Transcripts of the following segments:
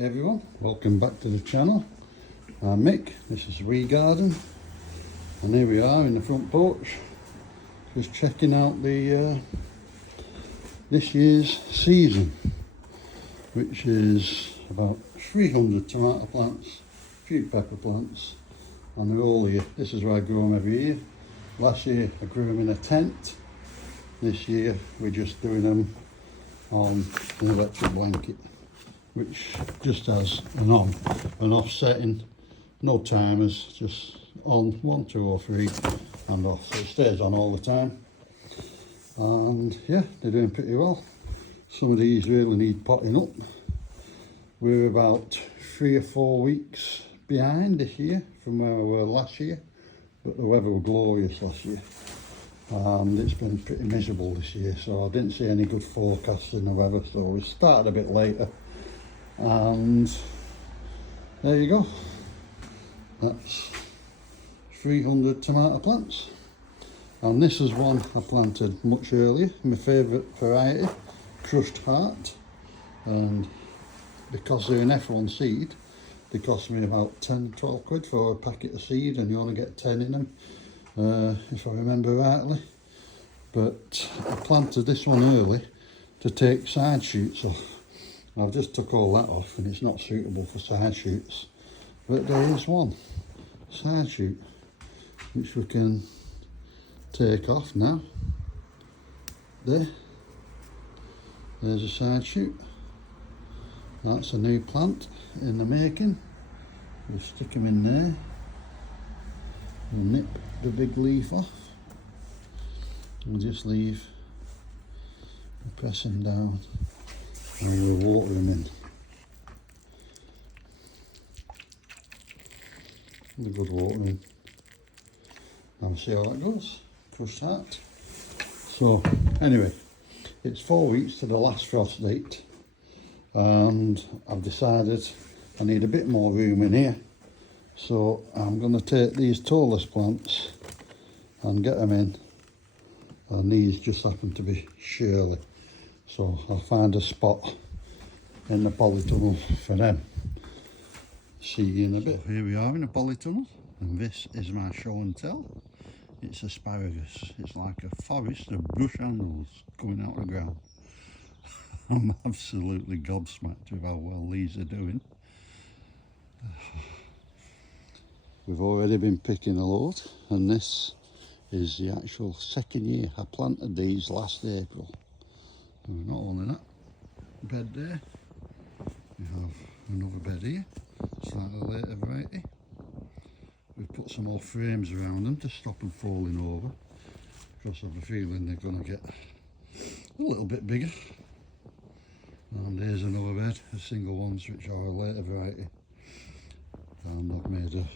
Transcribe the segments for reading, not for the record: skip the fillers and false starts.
Hey everyone, welcome back to the channel. I'm Mick, this is Wee Garden, and here we are in the front porch, just checking out the this year's season, which is about 300 tomato plants, a few pepper plants, and they're all here. This is where I grow them every year. Last year I grew them in a tent. This year we're just doing them on an electric blanket, which just has an on and off setting, no timers, just on 1, 2 or 3 and off, so it stays on all the time. And yeah, they're doing pretty well. Some of these really need potting up. We're about 3 or 4 weeks behind this year from where we were last year, but the weather was glorious last year and it's been pretty miserable this year, so I didn't see any good forecasts in the weather, so we started a bit later. And there you go, that's 300 tomato plants. And this is one I planted much earlier, my favourite variety, Crushed Heart, and because they're an F1 seed, they cost me about 10-12 quid for a packet of seed, and you only get 10 in them, if I remember rightly. But I planted this one early to take side shoots off. I've just took all that off and it's not suitable for side shoots, but there is one side shoot which we can take off now. There's a side shoot. That's a new plant in the making. We'll stick them in there. We'll nip the big leaf off and just leave, press them down, and we'll water them in. A good watering. And see how that goes. Crushed Heart. So anyway, it's 4 weeks to the last frost date, and I've decided I need a bit more room in here, so I'm going to take these tallest plants and get them in, and these just happen to be Shirley, so I'll find a spot in the polytunnel for them. See you in a bit. So here we are in the polytunnel, and this is my show and tell. It's asparagus. It's like a forest of brush handles coming out of the ground. I'm absolutely gobsmacked with how well these are doing. We've already been picking a load, and this is the actual second year. I planted these last April. And not only that, bed there, we have another bed here, slightly later variety. We've put some more frames around them to stop them falling over, because I have a feeling they're going to get a little bit bigger. And there's another bed, the single ones, which are a later variety. And I've made a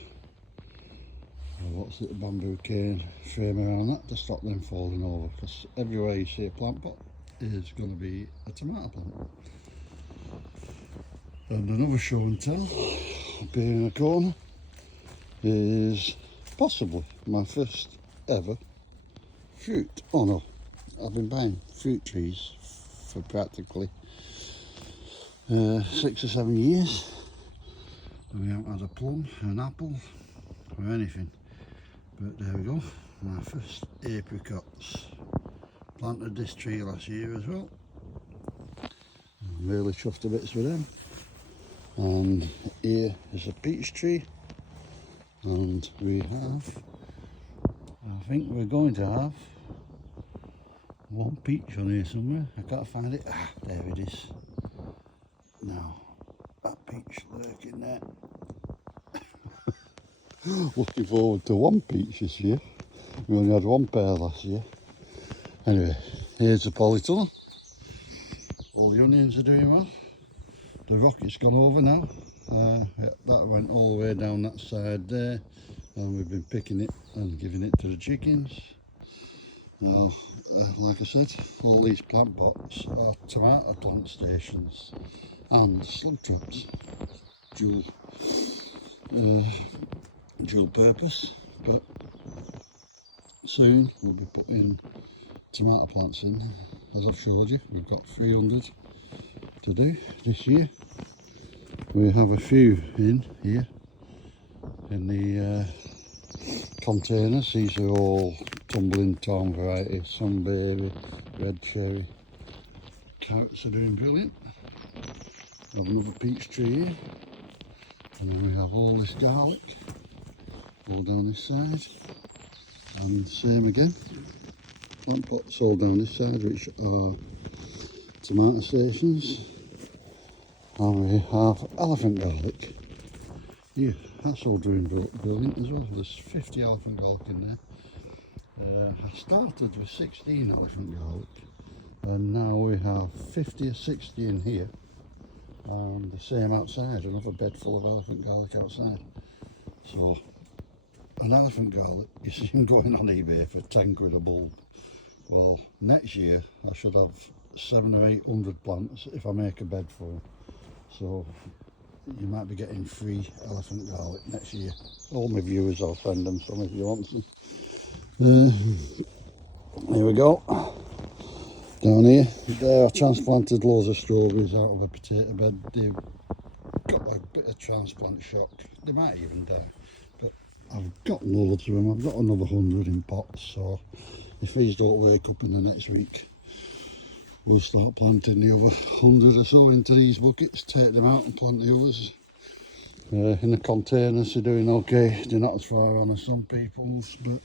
bamboo cane frame around that to stop them falling over, because everywhere you see a plant pot is going to be a tomato plant. And another show and tell up here in the corner is possibly my first ever fruit. Oh no, I've been buying fruit trees for practically 6 or 7 years. We haven't had a plum, an apple or anything. But there we go, my first apricots. Planted this tree last year as well. I'm really chuffed to bits with them. And here is a peach tree. And we have, I think we're going to have one peach on here somewhere. I can't find it. Ah, there it is. Now, that peach lurking there. Looking forward to one peach this year. We only had one pair last year. Anyway, here's the polytunnel. All the onions are doing well. The rocket's gone over now. Yeah, that went all the way down that side there, and we've been picking it and giving it to the chickens. Now, like I said, all these plant pots are tomato plant stations and slug traps. Dual purpose, but soon we'll be putting tomato plants in. As I've showed you, we've got 300 to do this year. We have a few in here in the containers. These are all tumbling tom varieties, sunberry, red cherry. Carrots are doing brilliant. We have another peach tree here, and then we have all this garlic all down this side, and same again, plant pots all down this side, which are tomato stations. And we have elephant garlic here. That's all doing brilliant as well. There's 50 elephant garlic in there. I started with 16 elephant garlic, and now we have 50 or 60 in here, and the same outside, another bed full of elephant garlic outside. So an elephant garlic you see them going on eBay for 10 quid a bulb. Well, next year I should have 700 or 800 plants if I make a bed for them. So you might be getting free elephant garlic next year. All my viewers, I'll send them some if you want some. Here we go. Down here, there I transplanted loads of strawberries out of a potato bed. They've got a bit of transplant shock. They might even die. But I've got loads of them. I've got another 100 in pots. So if these don't wake up in the next week, we'll start planting the other 100 or so into these buckets, take them out and plant the others. In the containers they're doing okay. They're not as far on as some people's, but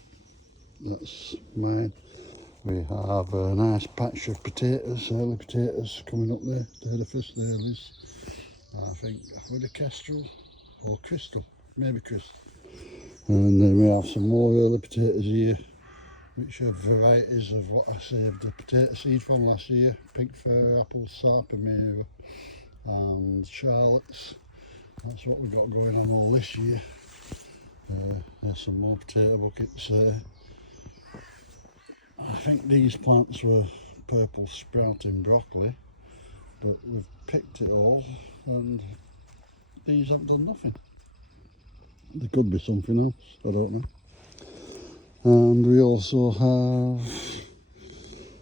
that's mine. We have a nice patch of potatoes, early potatoes coming up there. They're the first earlies. I think with a kestrel or crystal, maybe crystal. And then we have some more early potatoes here, which are varieties of what I saved the potato seed from last year. Pink fir, apple, sarpamera and Charlotte's. That's what we've got going on all this year. There's some more potato buckets there. I think these plants were purple sprouting broccoli, but we've picked it all and these haven't done nothing. There could be something else, I don't know. And we also have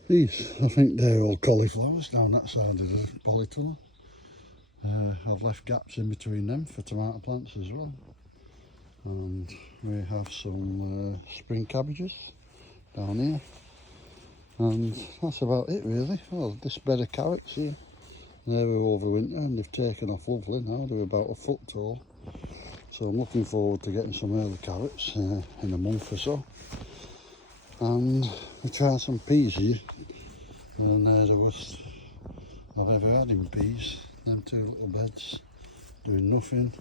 these. I think they're all cauliflowers down that side of the polytunnel. I've left gaps in between them for tomato plants as well. And we have some spring cabbages down here. And that's about it really. Well, this bed of carrots here. They were over winter and they've taken off lovely now. They're about a foot tall. So I'm looking forward to getting some early carrots in a month or so. And we tried some peas here, and they're the worst I've ever had in peas. Them two little beds doing nothing.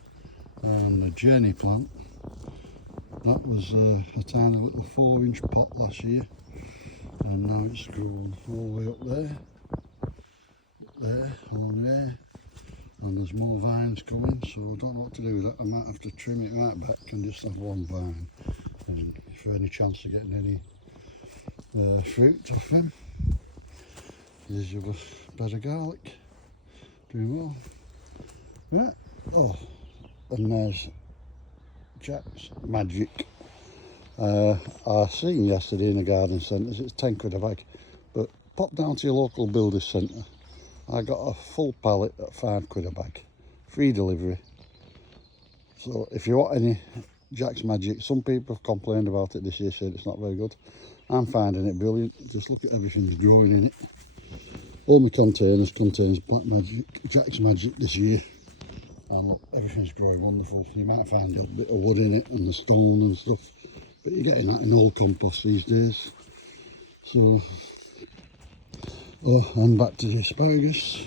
And the Jenny plant, that was a tiny little 4-inch pot last year, and now it's grown all the way up there, along there. And there's more vines coming, so I don't know what to do with that. I might have to trim it right back and just have one vine, and for any chance of getting any fruit off them. Here's your bed of garlic, doing well. Yeah. Oh, and there's Jack's Magic. I seen yesterday in the garden centres, it's 10 quid a bag, but pop down to your local builder's centre. I got a full pallet at 5 quid a bag, free delivery. So if you want any Jack's Magic, some people have complained about it this year, said it's not very good. I'm finding it brilliant. Just look at everything's growing in it. All my containers contains Black Magic, Jack's Magic this year. And look, everything's growing wonderful. You might find a bit of wood in it and the stone and stuff, but you're getting that in all compost these days. So, oh, and back to the asparagus.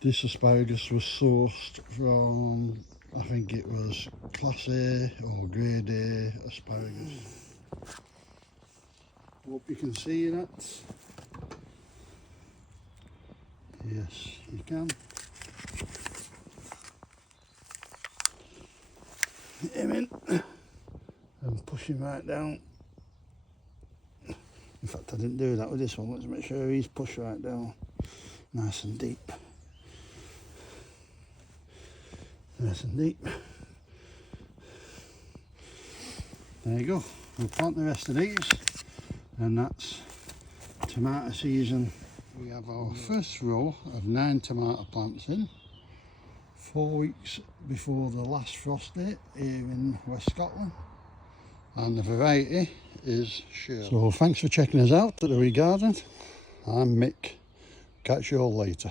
This asparagus was sourced from, I think it was Class A or Grade A asparagus. Hope you can see that. Yes, you can. Hit him in and push him right down. In fact, I didn't do that with this one. Let's make sure he's pushed right down, nice and deep. Nice and deep. There you go. We'll plant the rest of these, and that's tomato season. We have our first row of 9 tomato plants in. 4 weeks before the last frost date here in West Scotland, and the variety is Shirley. So thanks for checking us out at the Wee Garden. I'm Mick. Catch you all later.